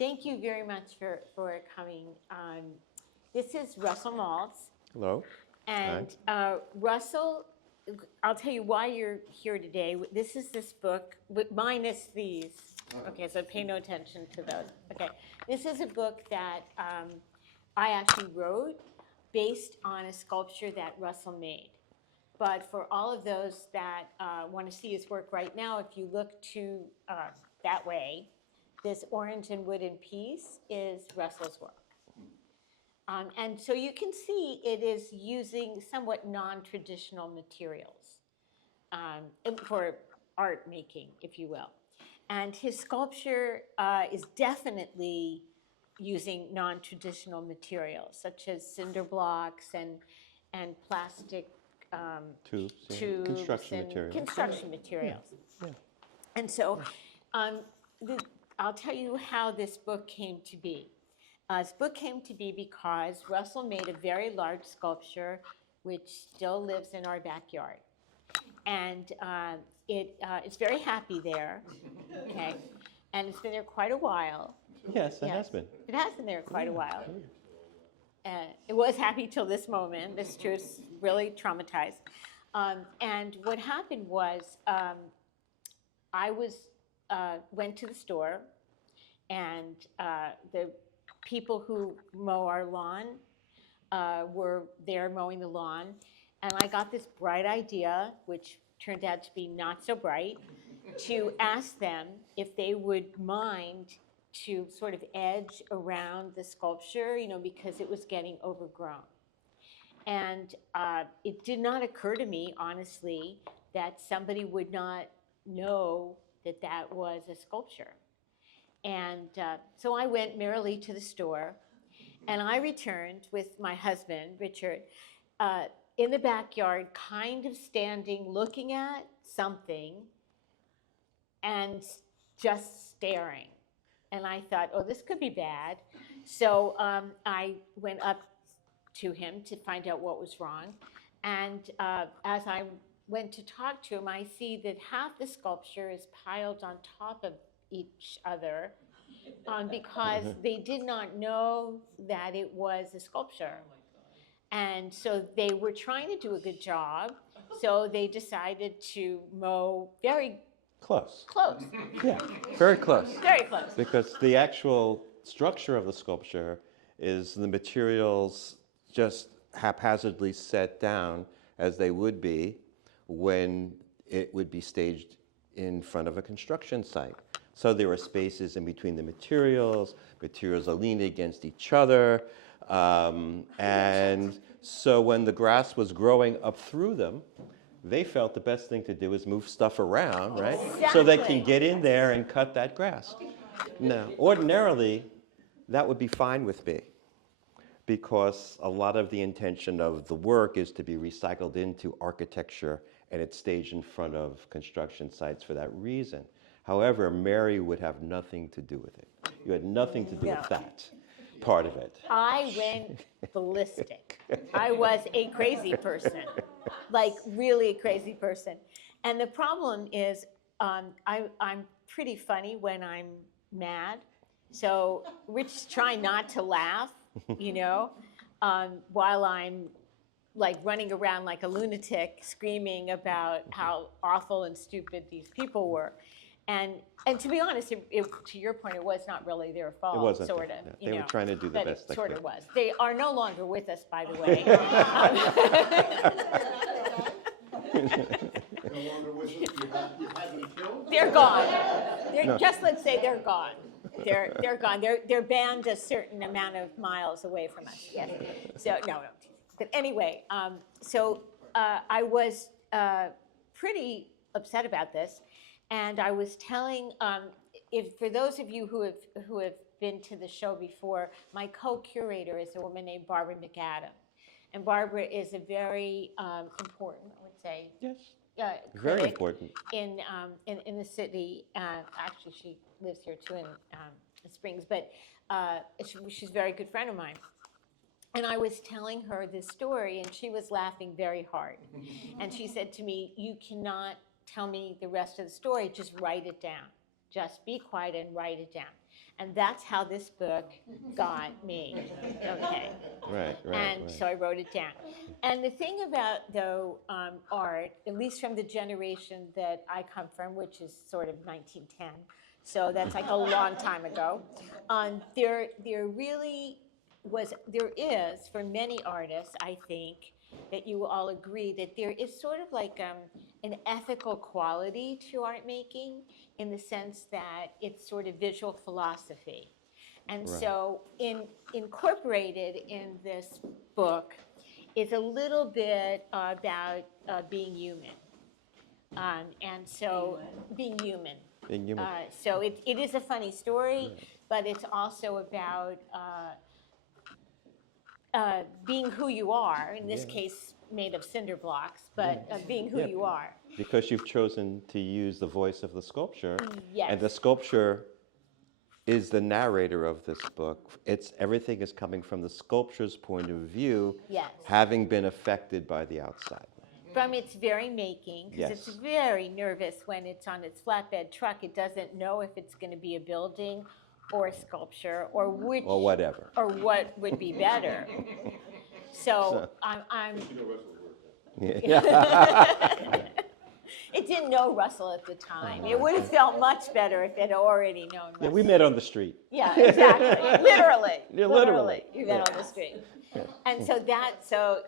Thank you very much for coming. This is Russell Maltz. Hello. And Russell, I'll tell you why you're here today. This is this book, minus these. Okay, so pay no attention to those. Okay, this is a book that I actually wrote based on a sculpture that Russell made. But for all of those that want to see his work right now, if you look to that way, this orange and wooden piece is Russell's work. And so you can see it is using somewhat non-traditional materials for art making, if you will. And his sculpture is definitely using non-traditional materials, such as cinder blocks and plastic Tubes, construction materials. Yeah. And so I'll tell you how this book came to be. This book came to be because Russell made a very large sculpture which still lives in our backyard. And it's very happy there, okay? And it's been there quite a while. Yes, it has been. It has been there quite a while. It was happy till this moment. This true, it's really traumatized. And what happened was I went to the store, and the people who mow our lawn were there mowing the lawn, and I got this bright idea, which turned out to be not so bright, to ask them if they would mind to sort of edge around the sculpture, because it was getting overgrown. And it did not occur to me, honestly, that somebody would not know that that was a sculpture. And so I went merrily to the store, and I returned with my husband, Richard, in the backyard, kind of standing, looking at something, and just staring. And I thought, oh, this could be bad. So I went up to him to find out what was wrong. And as I went to talk to him, I see that half the sculpture is piled on top of each other because they did not know that it was a sculpture. And so they were trying to do a good job. So they decided to mow very Close. close. Yeah, very close. Very close. Because the actual structure of the sculpture is the materials just haphazardly set down as they would be when it would be staged in front of a construction site. So there are spaces in between the materials are leaning against each other, and so when the grass was growing up through them, they felt the best thing to do is move stuff around, right? Exactly. So they can get in there and cut that grass. Now, ordinarily, that would be fine with me, because a lot of the intention of the work is to be recycled into architecture, and it's staged in front of construction sites for that reason. However, Mary would have nothing to do with it. You had nothing to do with that part of it. I went ballistic. I was a crazy person, like really a crazy person. And the problem is I'm pretty funny when I'm mad. So Rich trying not to laugh, while I'm like running around like a lunatic screaming about how awful and stupid these people were. And to be honest, to your point, it was not really their fault. It wasn't. Sort of. Yeah. They were trying to do the best they could. Sort of was. They are no longer with us, by the way. No longer with us. You had them killed? They're gone. Just let's say they're gone. They're gone. They're banned a certain amount of miles away from us. Yes. So no. But anyway, I was pretty upset about this. And I was telling, for those of you who have been to the show before, my co-curator is a woman named Barbara McAdam, and Barbara is a very important, I would say, yes, very important in the city. Actually, she lives here too in Springs, but she's a very good friend of mine. And I was telling her this story, and she was laughing very hard. And she said to me, "You cannot tell me the rest of the story, just write it down. Just be quiet and write it down." And that's how this book got made, okay? Right, And so I wrote it down. And the thing about, though, art, at least from the generation that I come from, which is sort of 1910, so that's like a long time ago, there is, for many artists, I think, that you will all agree that there is sort of like an ethical quality to art making, in the sense that it's sort of visual philosophy. And Right. so incorporated in this book is a little bit about being human. And so being human. Being human. So it is a funny story, but it's also about being who you are, in this case made of cinder blocks, but being who you are. Because you've chosen to use the voice of the sculpture. Yes. And the sculpture is the narrator of this book. Everything is coming from the sculpture's point of view, Yes. having been affected by the outside. From its very making, because Yes. it's very nervous when it's on its flatbed truck. It doesn't know if it's going to be a building or a sculpture or which Or whatever. or what would be better. So I'm Yeah. it didn't know Russell at the time. It would have felt much better if it had already known Russell. Yeah, we met on the street. Yeah, exactly. Literally. Yeah, literally. You met on the street. And so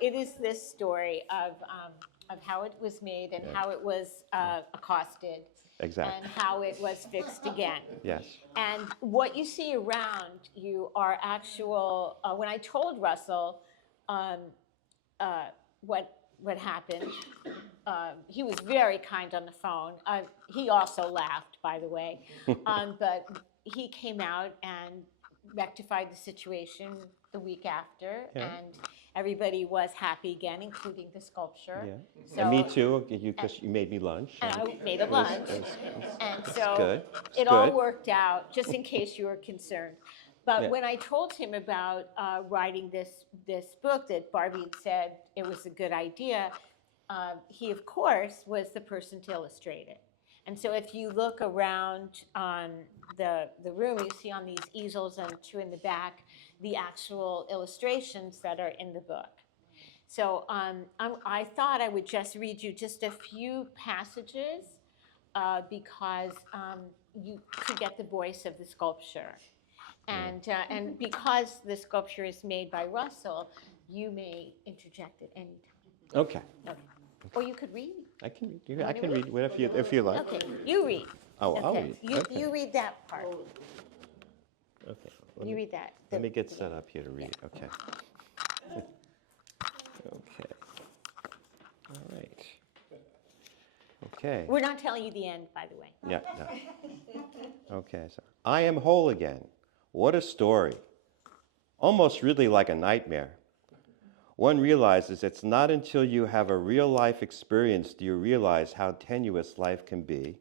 it is this story of how it was made and how it was accosted. Exactly. And how it was fixed again. Yes. And what you see around you are actual, when I told Russell what happened, he was very kind on the phone. He also laughed, by the way. But he came out and rectified the situation the week after, and everybody was happy again, including the sculpture. Yeah. So, And me too, because you made me lunch. and I made a lunch, and so good. It's it all good. worked out, just in case you were concerned. But Yeah. when I told him about writing this book, that Barbie had said it was a good idea, he, of course, was the person to illustrate it. And so if you look around on the room, you see on these easels and two in the back, the actual illustrations that are in the book. So I thought I would just read you just a few passages because to get the voice of the sculpture. And because the sculpture is made by Russell, you may interject at any time. Okay. Okay. Or you could read. I can read. You I wanna can read? read whatever if you like. Okay, you read. Oh, I'll Okay. read. Okay. You read that part. Okay. You read that. Let me get set up here to read. Okay. Okay. All right. Okay. We're not telling you the end, by the way. Yeah. No. Okay. So I am whole again. What a story. Almost really like a nightmare. One realizes it's not until you have a real life experience do you realize how tenuous life can be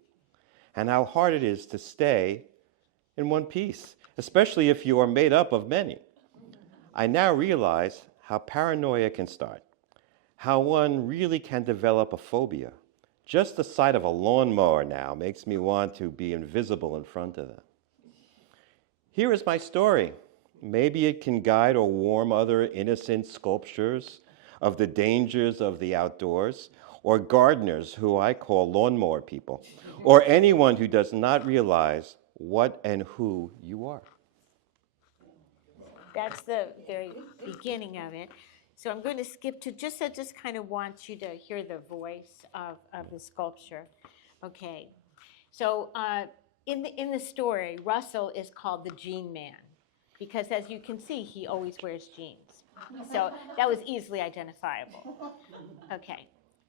and how hard it is to stay in one piece, especially if you are made up of many. I now realize how paranoia can start, how one really can develop a phobia. Just the sight of a lawnmower now makes me want to be invisible in front of them. Here is my story. Maybe it can guide or warm other innocent sculptures of the dangers of the outdoors, or gardeners who I call lawnmower people, or anyone who does not realize what and who you are. That's the very beginning of it. So I'm going to skip to I just kind of want you to hear the voice of the sculpture. Okay. So in the story, Russell is called the Jean Man, because as you can see, he always wears jeans. So that was easily identifiable. Okay.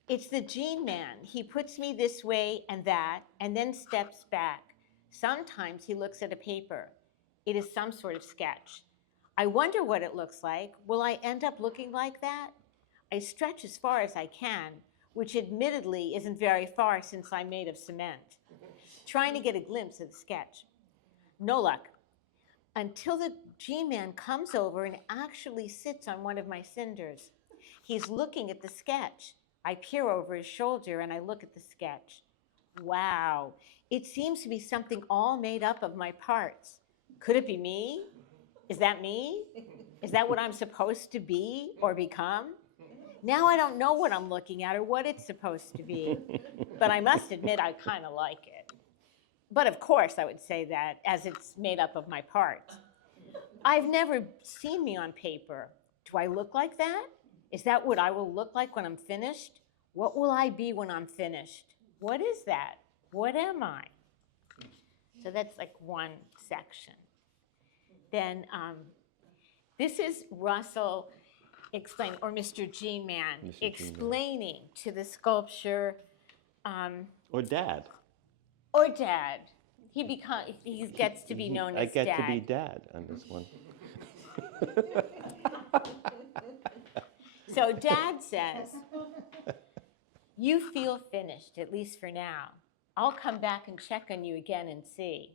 It's the Jean Man. He puts me this way and that, and then steps back. Sometimes he looks at a paper. It is some sort of sketch. I wonder what it looks like. Will I end up looking like that? I stretch as far as I can, which admittedly isn't very far since I'm made of cement, trying to get a glimpse of the sketch. No luck. Until the G-Man comes over and actually sits on one of my cinders. He's looking at the sketch. I peer over his shoulder and I look at the sketch. Wow, it seems to be something all made up of my parts. Could it be me? Is that me? Is that what I'm supposed to be or become? Now I don't know what I'm looking at or what it's supposed to be, but I must admit I kind of like it. But of course I would say that as it's made up of my parts. I've never seen me on paper. Do I look like that? Is that what I will look like when I'm finished? What will I be when I'm finished? What is that? What am I? So that's like one section. Then this is Russell explaining, or Mr. Gene Man, Mr. Gene Man. explaining to the sculpture, Or Dad. or Dad. He gets to be known I as get Dad. to be Dad on this one. So Dad says, you feel finished, at least for now. I'll come back and check on you again and see.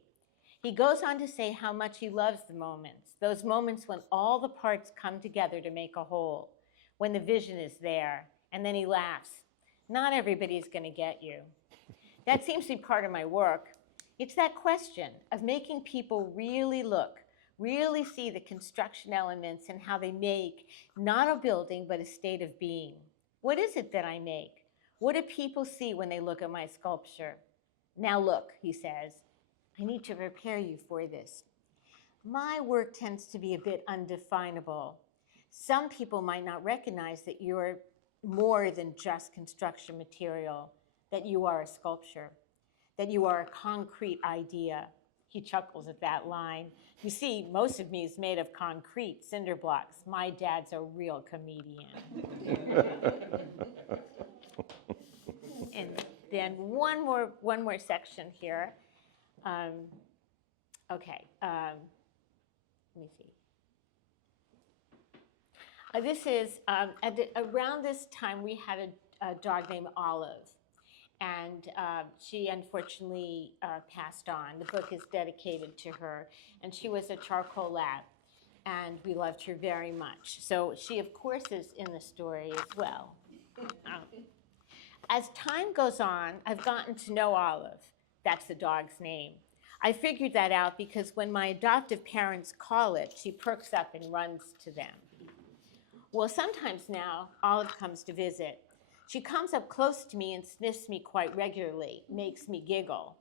He goes on to say how much he loves the moments, those moments when all the parts come together to make a whole, when the vision is there, and then he laughs. Not everybody's going to get you. That seems to be part of my work. It's that question of making people really look, really see the construction elements and how they make not a building, but a state of being. What is it that I make? What do people see when they look at my sculpture? Now look, he says, I need to prepare you for this. My work tends to be a bit undefinable. Some people might not recognize that you're more than just construction material, that you are a sculpture, that you are a concrete idea. He chuckles at that line. You see, most of me is made of concrete, cinder blocks. My dad's a real comedian. And then one more section here. Okay, let me see. This is, around this time we had a dog named Olive. And she unfortunately passed on. The book is dedicated to her. And she was a charcoal lab. And we loved her very much. So she, of course, is in the story as well. As time goes on, I've gotten to know Olive. That's the dog's name. I figured that out because when my adoptive parents call it, she perks up and runs to them. Well, sometimes now, Olive comes to visit. She comes up close to me and sniffs me quite regularly, makes me giggle.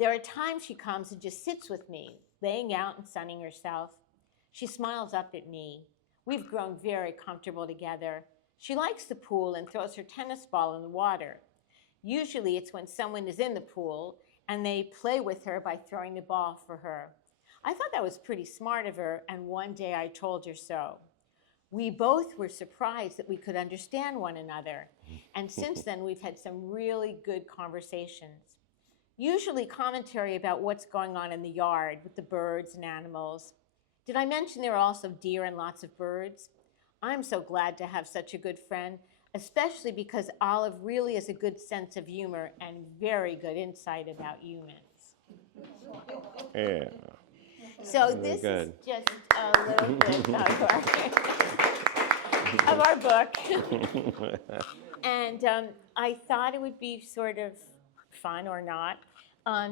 There are times she comes and just sits with me, laying out and sunning herself. She smiles up at me. We've grown very comfortable together. She likes the pool and throws her tennis ball in the water. Usually it's when someone is in the pool and they play with her by throwing the ball for her. I thought that was pretty smart of her, and one day I told her so. We both were surprised that we could understand one another. And since then, we've had some really good conversations. Usually commentary about what's going on in the yard with the birds and animals. Did I mention there are also deer and lots of birds? I'm so glad to have such a good friend, especially because Olive really has a good sense of humor and very good insight about humans. Yeah. So Very this good. is just a little bit of our book. And I thought it would be sort of fun or not.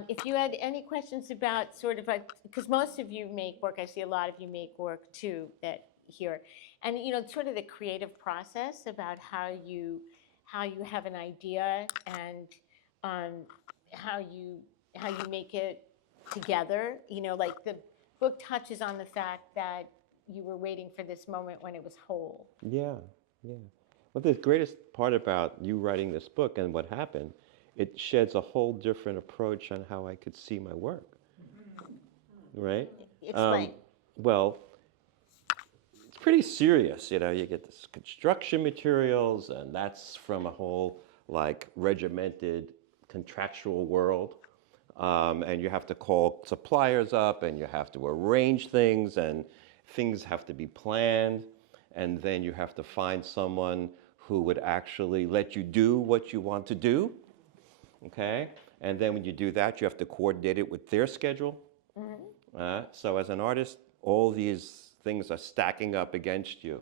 If you had any questions about sort of, because most of you make work, I see a lot of you make work too that here. And you know, sort of the creative process about how you have an idea and how you make it together. You know, like the book touches on the fact that you were waiting for this moment when it was whole. Yeah, yeah. Well, the greatest part about you writing this book and what happened, it sheds a whole different approach on how I could see my work. Right? Explain. Well, it's pretty serious, you know. You get this construction materials, and that's from a whole like regimented contractual world. And you have to call suppliers up, and you have to arrange things, and things have to be planned, and then you have to find someone who would actually let you do what you want to do, okay? And then when you do that, you have to coordinate it with their schedule. Mm-hmm. So as an artist, all these things are stacking up against you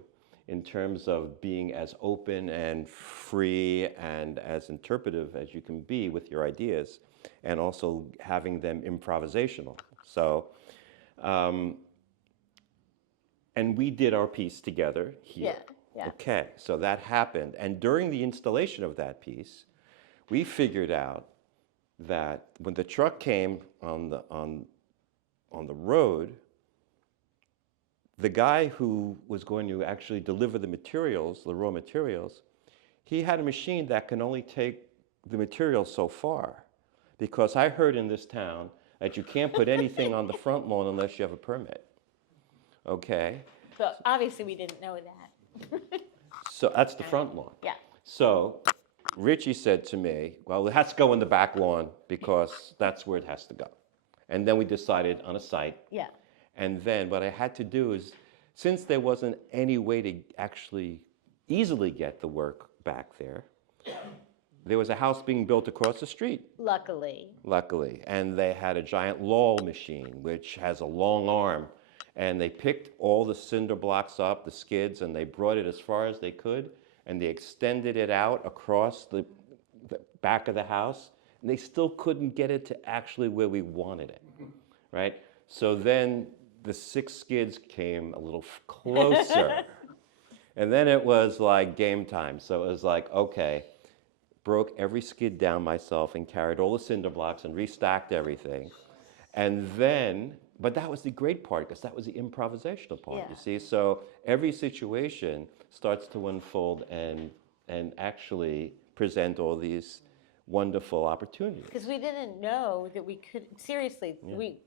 in terms of being as open and free and as interpretive as you can be with your ideas, and also having them improvisational. So And we did our piece together here. Yeah. Okay, so that happened. And during the installation of that piece, we figured out that when the truck came on the road, the guy who was going to actually deliver the materials, the raw materials, he had a machine that can only take the materials so far. Because I heard in this town that you can't put anything on the front lawn unless you have a permit. Okay? But obviously, we didn't know that. So that's the front lawn. Yeah. So Richie said to me, well, it has to go in the back lawn because that's where it has to go. And then we decided on a site. Yeah. And then what I had to do is, since there wasn't any way to actually easily get the work back there, there was a house being built across the street. Luckily. And they had a giant Law machine, which has a long arm. And they picked all the cinder blocks up, the skids, and they brought it as far as they could. And they extended it out across the back of the house. And they still couldn't get it to actually where we wanted it, right? So then the 6 skids came a little closer. And then it was like game time. So it was like, okay, broke every skid down myself and carried all the cinder blocks and restacked everything. And then, but that was the great part, because that was the improvisational part, you see? So every situation starts to unfold and actually present all these wonderful opportunities. Because we didn't know that we could, seriously,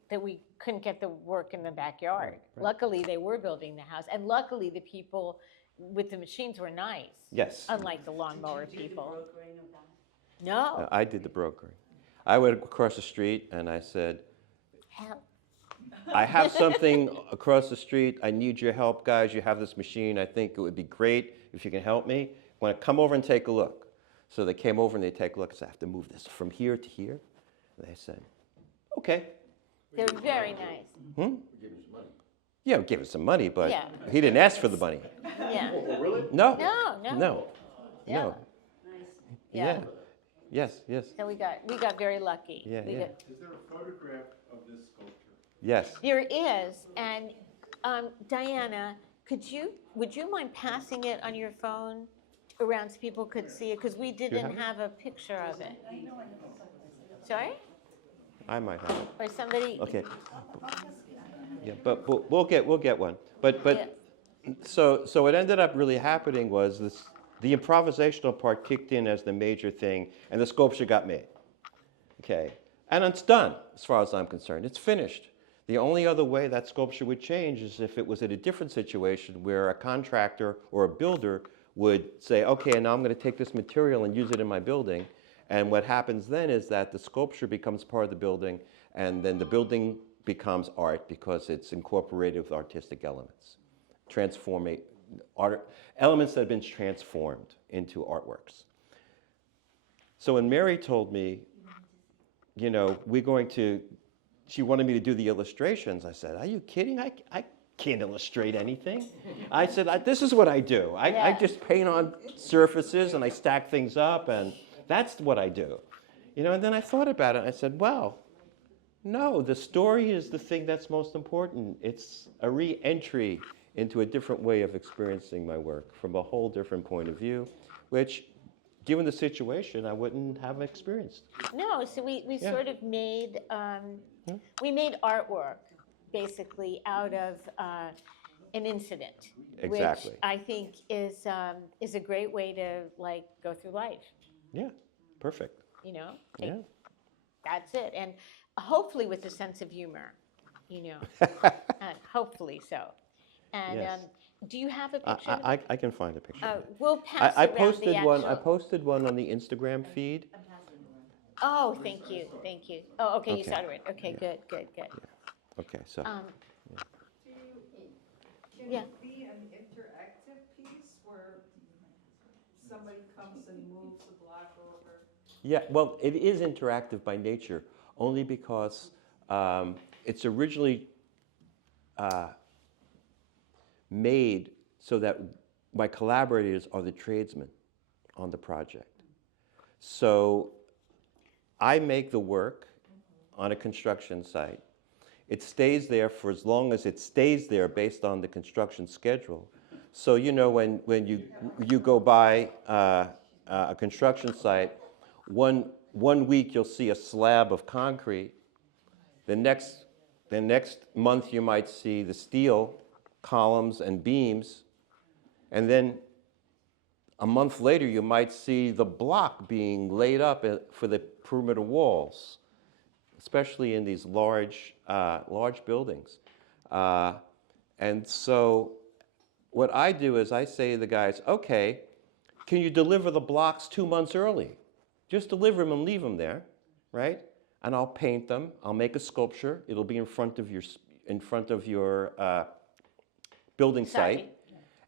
that we couldn't get the work in the backyard. Right. Luckily, they were building the house. And luckily, the people with the machines were nice. Yes. Unlike the lawnmower people. No. I did the brokering. I went across the street and I said, Help. I have something across the street. I need your help, guys. You have this machine. I think it would be great if you can help me. Want to come over and take a look? So they came over and they take a look. I said, I have to move this from here to here. And they said, okay. They were very nice. Hmm? Give us money. Yeah, we gave us some money, but Yeah. he didn't ask for the money. Yeah. Oh, really? No. No. No. Yeah. No. Yeah. Yes, yes, So we got very lucky. Yeah, We yeah. got- Is there a photograph of this sculpture? yes. There is, and Diana, would you mind passing it on your phone around so people could see it? Because we didn't have a picture of it. Sorry? I might have it. Or somebody? Okay. Yeah, but we'll get one. But Yeah. so what ended up really happening was this: the improvisational part kicked in as the major thing, and the sculpture got made. Okay, and it's done as far as I'm concerned. It's finished. The only other way that sculpture would change is if it was in a different situation where a contractor or a builder would say, okay, now I'm going to take this material and use it in my building. And what happens then is that the sculpture becomes part of the building, and then the building becomes art because it's incorporated with artistic elements, elements that have been transformed into artworks. So when Mary told me, you know, she wanted me to do the illustrations, I said, are you kidding? I can't illustrate anything. I said, this is what I do. I just paint on surfaces and I stack things up, and that's what I do. You know, and then I thought about it and I said, well, no, the story is the thing that's most important. It's a re-entry into a different way of experiencing my work from a whole different point of view, which, given the situation, I wouldn't have experienced. No, so we sort of made, we made artwork basically out of an incident. Exactly. Which I think is a great way to like go through life, Yeah, perfect. you know? Yeah. That's it. And hopefully with a sense of humor, you know, hopefully so. And Yes. do you have a picture? I can find a picture. We'll pass I around posted the one. I actual- posted one on the Instagram feed. Oh, thank you, thank you. Oh, okay, you Okay. started it. Okay, good. Okay, so Um, Can Yeah. it be an interactive piece where somebody comes and moves the block over? yeah, well, it is interactive by nature, only because it's originally made so that my collaborators are the tradesmen on the project. So I make the work on a construction site. it stays there for as long as it stays there based on the construction schedule. So, you know, when you go by a construction site, one week you'll see a slab of concrete. The next month you might see the steel columns and beams. And then a month later you might see the block being laid up for the perimeter walls, especially in these large buildings. And so what I do is I say to the guys, okay, can you deliver the blocks 2 months early? Just deliver them and leave them there, right? And I'll paint them. I'll make a sculpture. It'll be in front of your building site.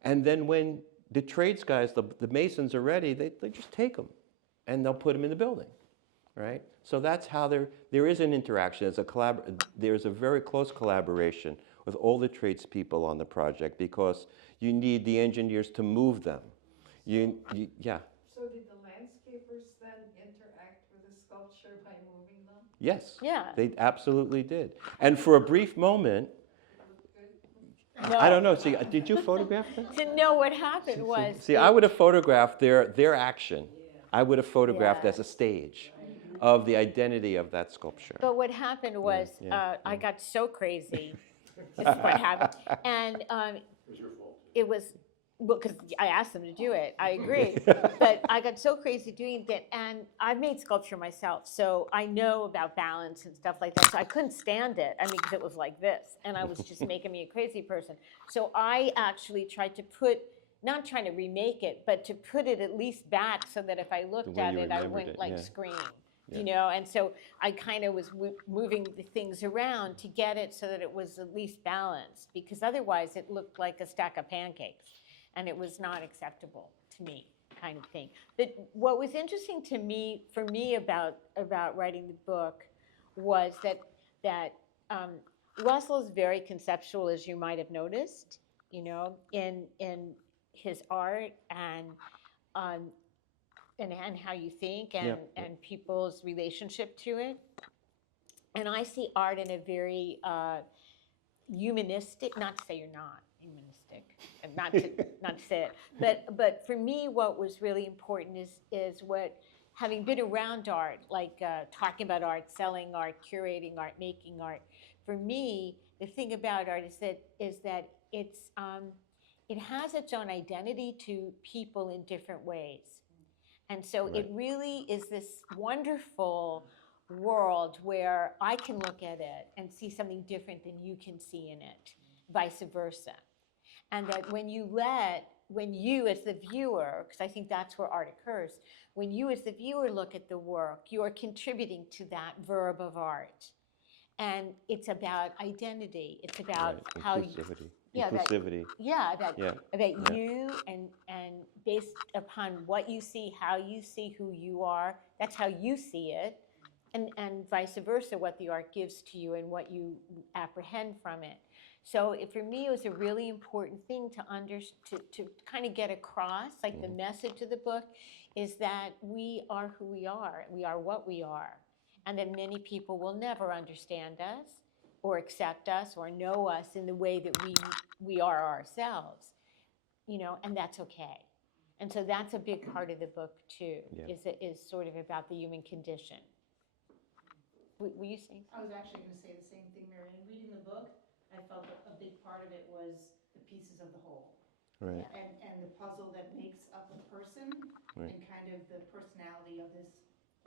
And then when the trades guys, the masons are ready, they just take them and they'll put them in the building, right? So that's how there is an interaction. There's a very close collaboration with all the tradespeople on the project because you need the engineers to move them. Yeah. So did the landscapers then interact with the sculpture by moving them? Yes. Yeah. They absolutely did. And for a brief moment, No. I don't know. See, did you photograph them? To know what happened was. See, I would have photographed their action. I would have photographed Yeah. as a stage of the identity of that sculpture. But what happened was, yeah. I got so crazy. This is what happened. And It was your fault. it was, well, because I asked them to do it, I agree. But I got so crazy doing that, and I made sculpture myself, so I know about balance and stuff like that. So I couldn't stand it, I mean, because it was like this, and I was just making me a crazy person. So I actually tried to not trying to remake it, but to put it at least back so that if I looked way at you it, I remembered wouldn't it, like yeah. scream. Yeah. You know, and so I kind of was moving the things around to get it so that it was at least balanced, because otherwise it looked like a stack of pancakes, and it was not acceptable to me, kind of thing. But what was interesting to me, for me, about writing the book was that Russell is very conceptual, as you might have noticed, you know, in his art and how you think and people's relationship to it. And I see art in a very humanistic, not to say you're not humanistic, and not to say it, but for me what was really important is what, having been around art, like talking about art, selling art, curating art, making art, for me the thing about art is that it has its own identity to people in different ways. And so it really is this wonderful world where I can look at it and see something different than you can see in it, vice versa. And that when you as the viewer, because I think that's where art occurs, when you as the viewer look at the work, you are contributing to that verb of art. And it's about identity. It's about how inclusivity. inclusivity. About you and based upon what you see, how you see who you are, that's how you see it, and vice versa, what the art gives to you and what you apprehend from it. So for me, it was a really important thing to kind of get across, like the message of the book is that we are who we are what we are, and that many people will never understand us or accept us or know us in the way that we are ourselves, you know, and that's okay. And so that's a big part of the book too, is sort of about the human condition. Were you saying? I was actually going to say the same thing, Marianne. Reading the book, I felt that a big part of it was the pieces of the whole. Right. And the puzzle that makes up a person, and kind of the personality of this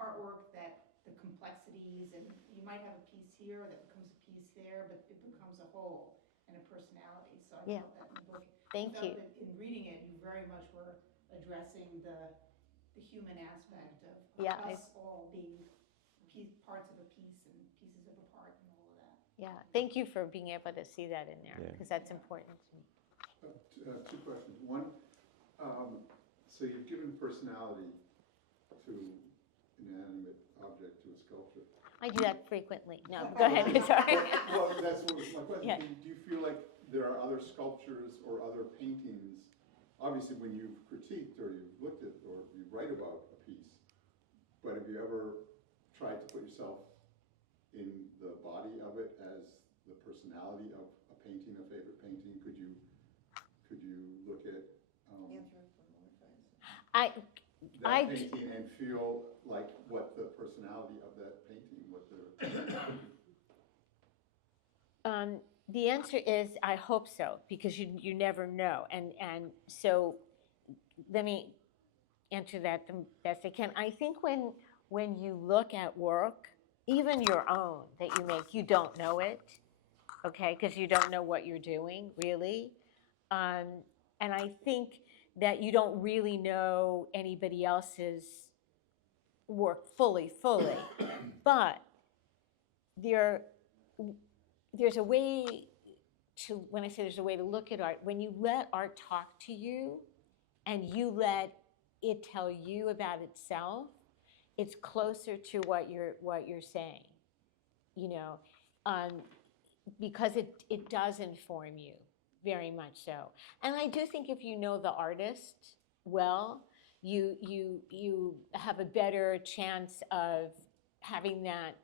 artwork, that the complexities, and you might have a piece here that becomes a piece there, but it becomes a whole and a personality. So I felt that in the book. Thank you. That in reading it, you very much were addressing the human aspect of us all being parts of a piece and pieces of a part and all of that. Yeah, thank you for being able to see that in there, because that's important to me. Two questions. One, so you've given personality to inanimate object, to a sculpture. I do that frequently. No, go ahead, sorry. Well, that's what was my question. Yeah. Do you feel like there are other sculptures or other paintings, obviously when you've critiqued or you've looked at or you write about a piece, but have you ever tried to put yourself in the body of it as the personality of a painting, a favorite painting? Could you look at I that painting and feel like what the personality of that painting, what the the answer is I hope so, because you never know. And so let me answer that the best I can. I think when you look at work, even your own that you make, you don't know it, okay, because you don't know what you're doing, really. And I think that you don't really know anybody else's work fully, but there's a way to, when I say there's a way to look at art, when you let art talk to you and you let it tell you about itself, it's closer to what you're saying, you know, because it does inform you very much so. And I do think if you know the artist well, you have a better chance of having that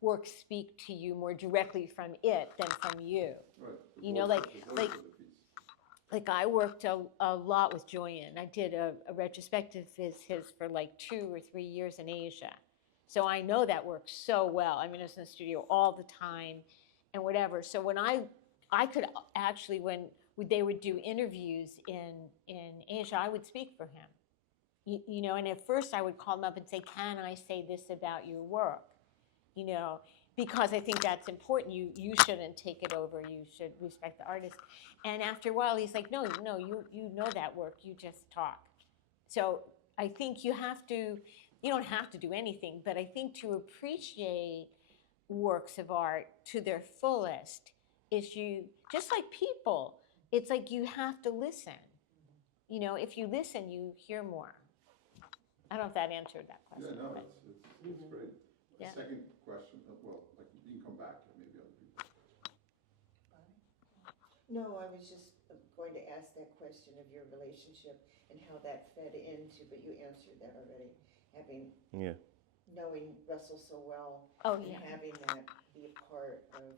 work speak to you more directly from it than from you. right, You know, the voice of the piece. Like I worked a lot with Joyan. I did a retrospective his for like 2 or 3 years in Asia. So I know that work so well. I mean, I was in the studio all the time and whatever. So when I could actually, when they would do interviews in Asia, I would speak for him. You know, and at first I would call him up and say, can I say this about your work? You know, because I think that's important. You shouldn't take it over. You should respect the artist. And after a while, he's like, no, you know that work. You just talk. So I think you don't have to do anything, but I think to appreciate works of art to their fullest is just like people, it's like you have to listen. You know, if you listen, you hear more. I don't know if that answered that question. Yeah, no, but- it's great. Yeah. Second question, well, like, you can come back to maybe other people. No, I was just going to ask that question of your relationship and how that fed into, but you answered that already, knowing Russell so well. Oh, and yeah. having that be a part of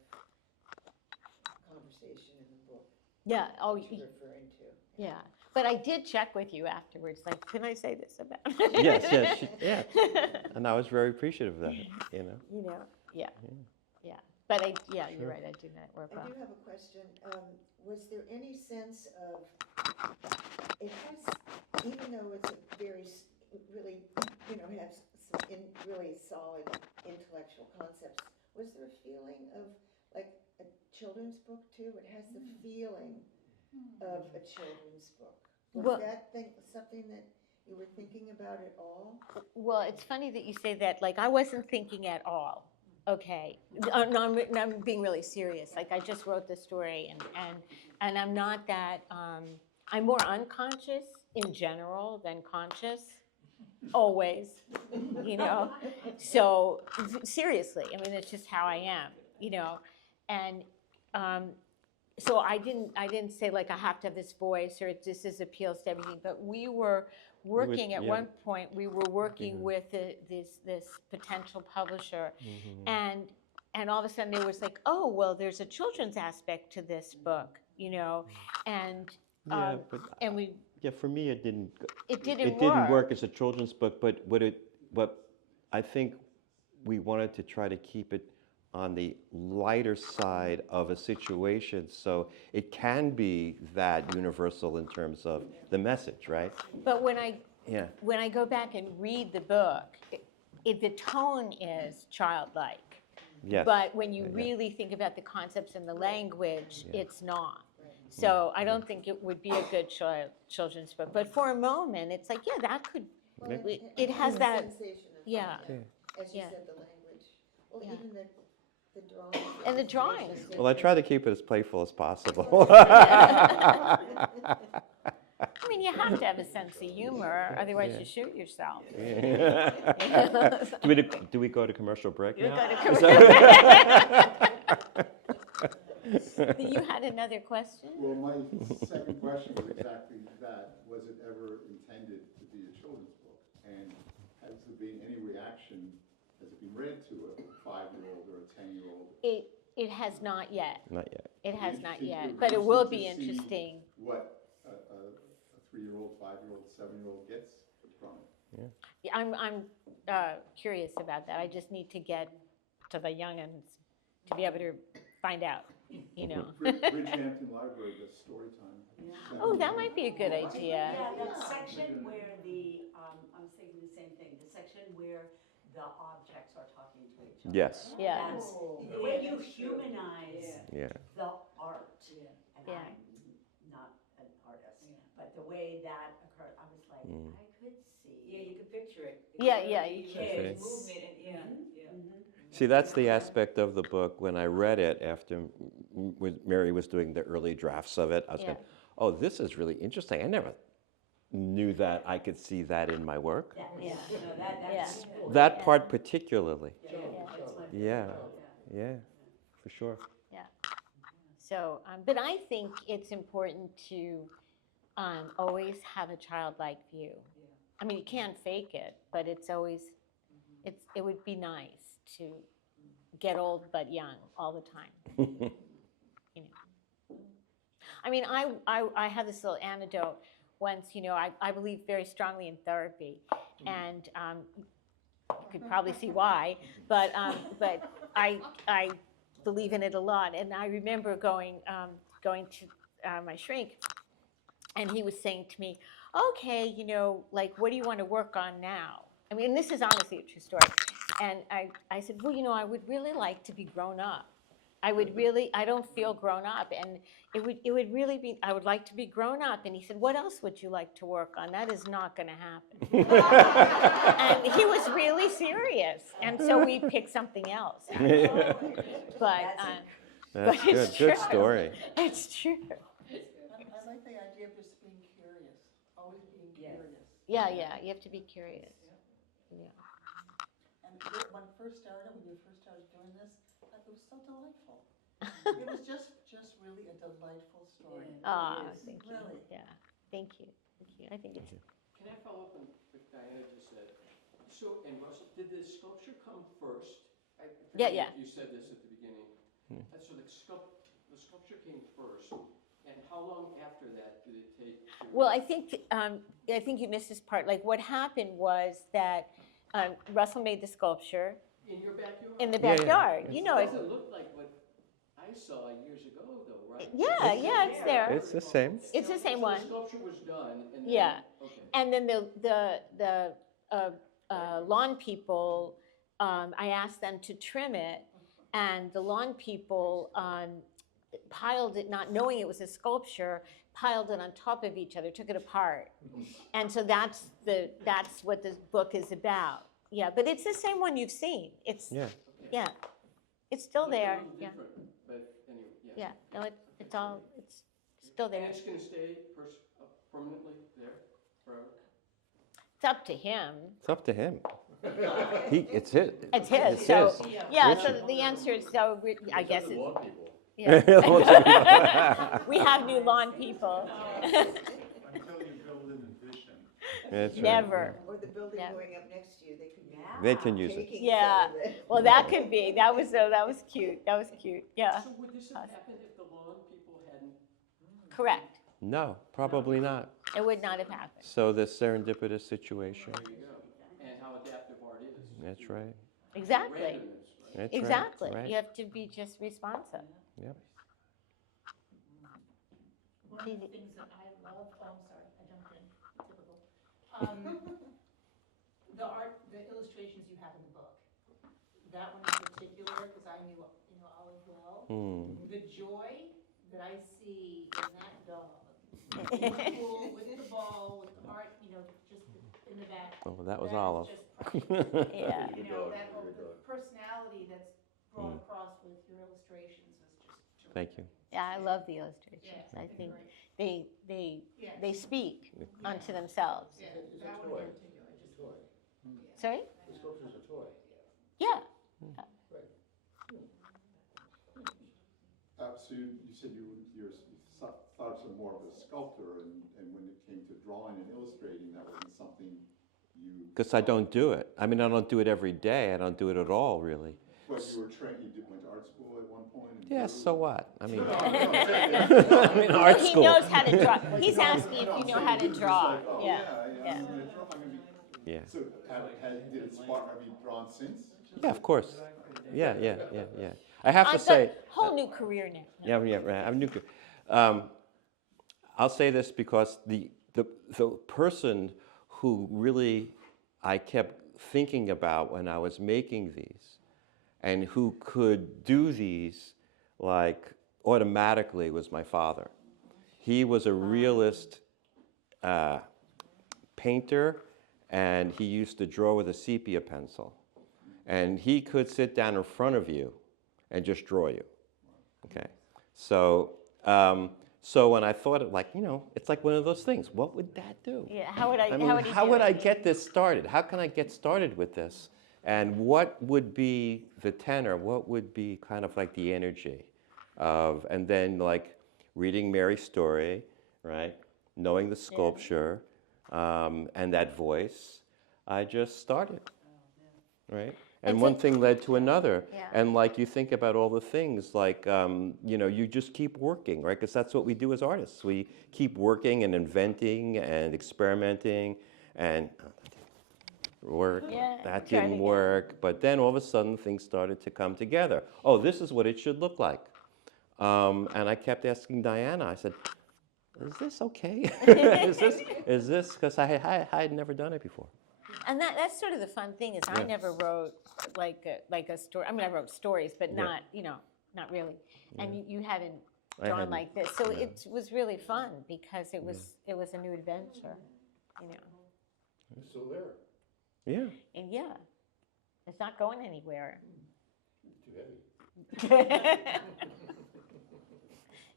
conversation in the book. Yeah, oh, That you're referring to. yeah. But I did check with you afterwards, like, can I say this about? Yes, yeah. And I was very appreciative of that, you know. You know, yeah. But you're right, I do that work I well. do have a question. Was there any sense of, it has, even though it's a very, really, has some really solid intellectual concepts, was there a feeling of, like, a children's book too? It has the feeling of a children's book. Was that something that you were thinking about at all? Well, it's funny that you say that, like, I wasn't thinking at all, okay? No, I'm being really serious. Like, I just wrote the story, and I'm not that, I'm more unconscious in general than conscious, always, you know? So, seriously, I mean, it's just how I am, you know? And so I didn't say, like, I have to have this voice or this appeals to everything, but we were working at one point, we were working with this potential publisher, and all of a sudden there was like, oh, well, there's a children's aspect to this book, you know, and For me, it didn't work. work as a children's book, but I think we wanted to try to keep it on the lighter side of a situation, so it can be that universal in terms of the message, right? But when I go back and read the book, the tone is childlike. Yes. But when you really think about the concepts and the language, it's not. So I don't think it would be a good children's book. But for a moment, it's like, yeah, that could. It has the that. sensation of Yeah. as you Yeah. said, the language. Well, Yeah. even the drawings. And the drawings. Well, I try to keep it as playful as possible. I mean, you have to have a sense of humor, otherwise you shoot yourself. Do we go to commercial break You now? go to You had another question? Well, my second question was exactly that. Was it ever intended to be a children's book? And has there been any reaction, has it been read to a 5-year-old or a 10-year-old? It has not yet. Not yet. It has not It'd yet, be but it will be interesting to see interesting. What a 3-year-old, 5-year-old, 7-year-old gets from it. Yeah, I'm curious about that. I just need to get to the youngins to be able to find out, you know. Bridgehampton Library does story time. Oh, that might be a good idea. Yeah, that section where I'm thinking the same thing, the section where the objects are talking to each other. Yes. Yeah. That's the way you humanize Yeah. the art. And Yeah. I'm not an artist, but the way that occurred, I was like, I could see. Yeah, you can picture it. Yeah, yeah, you can. Movement and, yeah. See, that's the aspect of the book. When I read it after Mary was doing the early drafts of it, I was Yeah. going, oh, this is really interesting. I never knew that I could see that in my work. Yeah. Yeah. No, that's. That part particularly. Yeah. That's my favorite Yeah. part, Yeah, for sure. So, but I think it's important to always have a childlike view. I mean, you can't fake it, but it's always, it would be nice to get old but young all the time. You know. I mean, I have this little anecdote. Once, you know, I believe very strongly in therapy, and you could probably see why, but I believe in it a lot. And I remember going to my shrink, and he was saying to me, okay, you know, like, what do you want to work on now? I mean, this is honestly a true story. And I said, well, you know, I would really like to be grown up. I don't feel grown up, and it would really be, I would like to be grown up. And he said, what else would you like to work on? That is not going to happen. And he was really serious, and so we picked something else. But That's but it's good. true. Good story. It's true. I like the idea of just being curious, always being curious. Yeah, yeah, you have to be curious. Yeah. And when we first started doing this, it was so delightful. It was just really a delightful story. Thank you. Really. Yeah, thank you. Thank you. I think it's, Can I follow up on what Diana just said? So, and Russell, did the sculpture come first? Yeah. You said this at the beginning. So the sculpture came first, and how long after that did it take? well, I think you missed this part. Like, what happened was that Russell made the sculpture In your backyard? in the Yeah, yeah. backyard. You know, It doesn't look like what I saw years ago, though, right? yeah, it's there. It's the same. It's the same So one. the sculpture was done, and then, Yeah. okay. And then the lawn people, I asked them to trim it, and the lawn people piled it, not knowing it was a sculpture, piled it on top of each other, took it apart. And so that's what this book is about. Yeah, but it's the same one you've seen. It's, yeah, it's still Looks a there. little Yeah, different, but anyway, yeah. yeah, no, it's still And there. it's gonna stay permanently there forever? It's up to him. It's up to him. It's his. It's his, It's so, his. yeah, Richard. so the answer is, I guess it's. Yeah. Yeah. We have new lawn people. Until you build in a vision. That's right. Never. Or the building Yeah. going up next to you, they could be They can use it. taking Yeah. some of it. Well, that could be. That was cute. That was cute. Yeah. So would this have happened if the lawn people hadn't? Correct. No, probably not. It would not have happened. So the serendipitous situation. There you go. And how adaptive art is. That's right. Exactly. Randomness, right? That's Exactly. Right. You have to be just responsive. Yep. One of the things that I love, oh, I'm sorry, I jumped in, typical. The illustrations you have in the book, that one in particular, because I knew Olive well, the joy that I see in that dog, in the pool, with the ball, with the heart, just in the back. Oh, that was That is Olive. just priceless. Yeah. That whole, the personality that's brought across with your illustrations is just terrific. Thank you. Yeah, I love the illustrations. Yeah, I think great. they speak unto themselves. Yeah, that one in particular, just. Sorry? The sculpture's a toy. Yeah. So you said you thought of some more of a sculptor, and when it came to drawing and illustrating, that wasn't something you. Because I don't do it. I mean, I don't do it every day. I don't do it at all, really. But you were trained. You went to art school at one point, Yeah, so what? I mean, No, I'm saying it's- I'm in art He school. knows how to draw. He's asking if No, you I'm know saying how to you're just draw. like, oh, Yeah. yeah, I'm gonna draw, I'm gonna be. Yeah. So did it spark, have you drawn since? Yeah, of course. Yeah. I have to say, Whole new career now. yeah, right. I'm nuclear. I'll say this because the person who really I kept thinking about when I was making these, and who could do these like automatically, was my father. He was a realist painter, and he used to draw with a sepia pencil. And he could sit down in front of you and just draw you. Okay, so so when I thought it, like, it's like one of those things. What would that do? Yeah. How would I? I mean, how would, he how do would it? I get this started? How can I get started with this? And what would be the tenor? What would be kind of like the energy of, and then like reading Mary's story, right? Knowing the sculpture, and that voice, I just started, right? And one thing led to another. Yeah. And like you think about all the things, like, you just keep working, right? Because that's what we do as artists. We keep working and inventing and experimenting and Yeah, that try it didn't again. work. But then all of a sudden things started to come together. Oh, this is what it should look like. And I kept asking Diana, I said, is this okay? is this, because I had never done it before. And that's sort of the fun thing is I never wrote like a story. I mean, I wrote stories, but not not really. And you hadn't I drawn hadn't. like this, so it was really fun because it was a new adventure, It's still there. Yeah. And it's not going anywhere. Too heavy.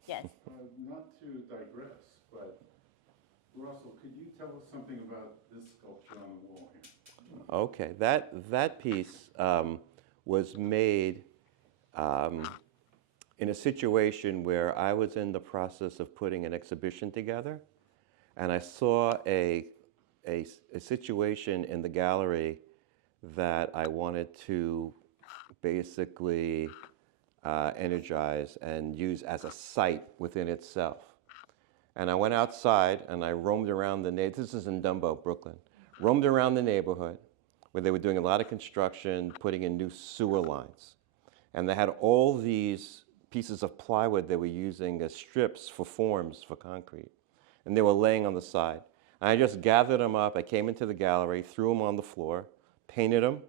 Yes. Not to digress, but Russell, could you tell us something about this sculpture on the wall here? Okay, that piece was made in a situation where I was in the process of putting an exhibition together, and I saw a situation in the gallery that I wanted to basically energize and use as a site within itself. And I went outside and I roamed around the neighborhood. This is in Dumbo, Brooklyn. Roamed around the neighborhood where they were doing a lot of construction, putting in new sewer lines. And they had all these pieces of plywood they were using as strips for forms for concrete. And they were laying on the side. And I just gathered them up. I came into the gallery, threw them on the floor, painted them,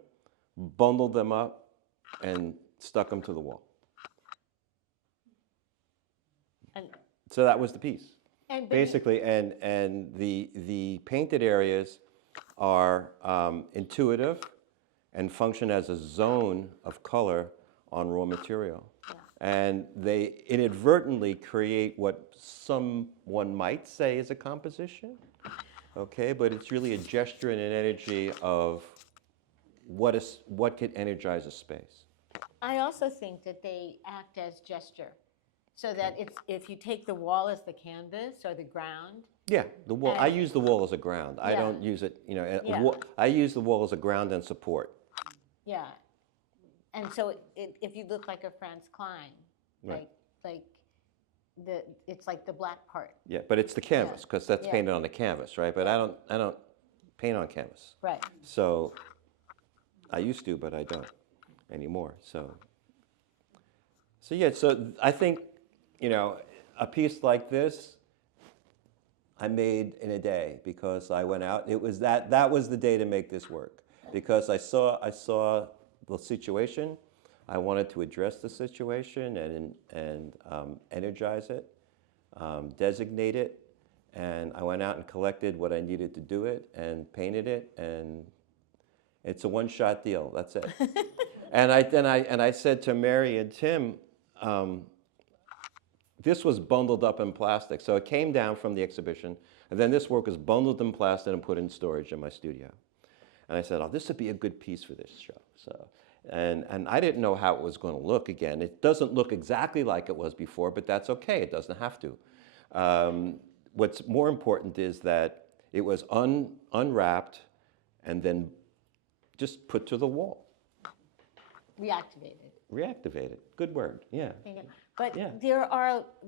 bundled them up, and stuck them to the wall. And, So that was the piece. and Basically, and the painted areas are intuitive and function as a zone of color on raw material. Yeah. And they inadvertently create what someone might say is a composition, okay? But it's really a gesture and an energy of what could energize a space. I also think that they act as gesture, so that if you take the wall as the canvas or the ground. Yeah, the wall. I And- use the wall as a ground. I Yeah. don't use it, Yeah. I use the wall as a ground and support. Yeah, and so if you look like a Franz Klein, Right. like it's like the black part, Yeah, but it's the canvas, because that's Yeah. painted on the canvas, right? But I don't paint on canvas. right? So I used to, but I don't anymore. So yeah, so I think, a piece like this I made in a day because I went out. It was that was the day to make this work, because I saw the situation. I wanted to address the situation and energize it, designate it, and I went out and collected what I needed to do it and painted it, and it's a one-shot deal. That's it. And I said to Mary and Tim, this was bundled up in plastic. So it came down from the exhibition, and then this work was bundled in plastic and put in storage in my studio. And I said, oh, this would be a good piece for this show. So, and I didn't know how it was going to look again. It doesn't look exactly like it was before, but that's okay. It doesn't have to. What's more important is that it was unwrapped and then just put to the wall. Reactivated. Reactivated, good word, yeah. you know. But Yeah.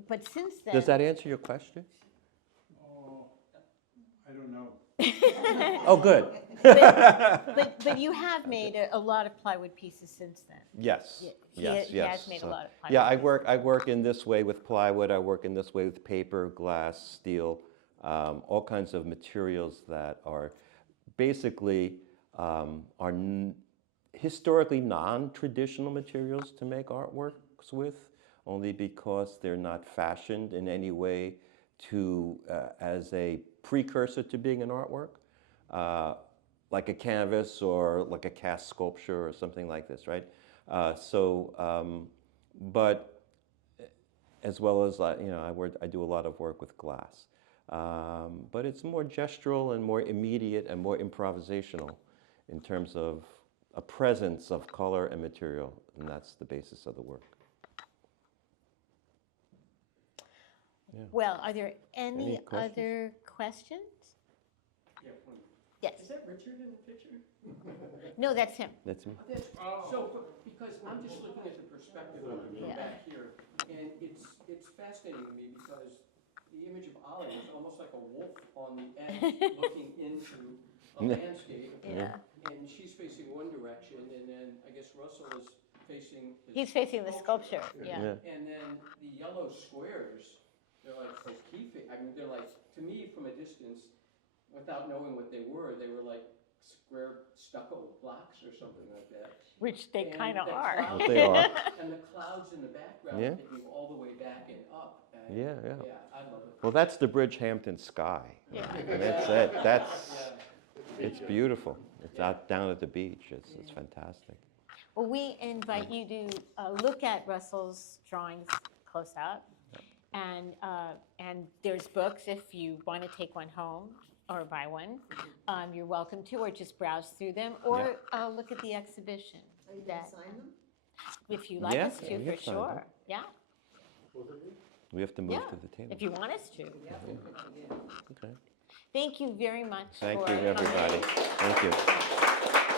but since then. Does that answer your question? Oh, I don't know. Oh, good. But you have made a lot of plywood pieces since then. Yes, yes, He yes. has made a So, lot of plywood. yeah, I work in this way with plywood, I work in this way with paper, glass, steel, all kinds of materials that are basically historically non-traditional materials to make artworks with, only because they're not fashioned in any way to as a precursor to being an artwork, like a canvas or like a cast sculpture or something like this, right? But as well as I do a lot of work with glass, but it's more gestural and more immediate and more improvisational in terms of a presence of color and material, and that's the basis of the work. Yeah. Well, are there any questions? other questions? Yeah, one. Yes. Is that Richard in the picture? No, that's him. That's me. So, because I'm just looking at the perspective of it from Yeah. back here, and it's fascinating to me because the image of Ollie is almost like a wolf on the edge looking into a landscape. Yeah. And she's facing one direction, and then I guess Russell is facing his He's facing the sculpture, yeah. And then the yellow squares, they're like they're like, to me from a distance, without knowing what they were like square stucco blocks or something like that. Which they And kind of the are. clouds- What they are. And the clouds in the background Yeah. taking all the way back and up. And Yeah. Yeah, I love it. Well, that's the Bridgehampton sky. Yeah. And that's it. That's, Yeah. it's beautiful. It's out down at the beach. It's fantastic. Well, we invite you to look at Russell's drawings close up. And there's books if you want to take one home or buy one. You're welcome to, or just browse through them, or look at the exhibition. Are you gonna sign them? If you like Yeah, us to, we for can sign sure. them. Yeah, We have to move Yeah. to the table. if you want us to. Okay. Thank you very much. Thank for you, coming. everybody. Thank you.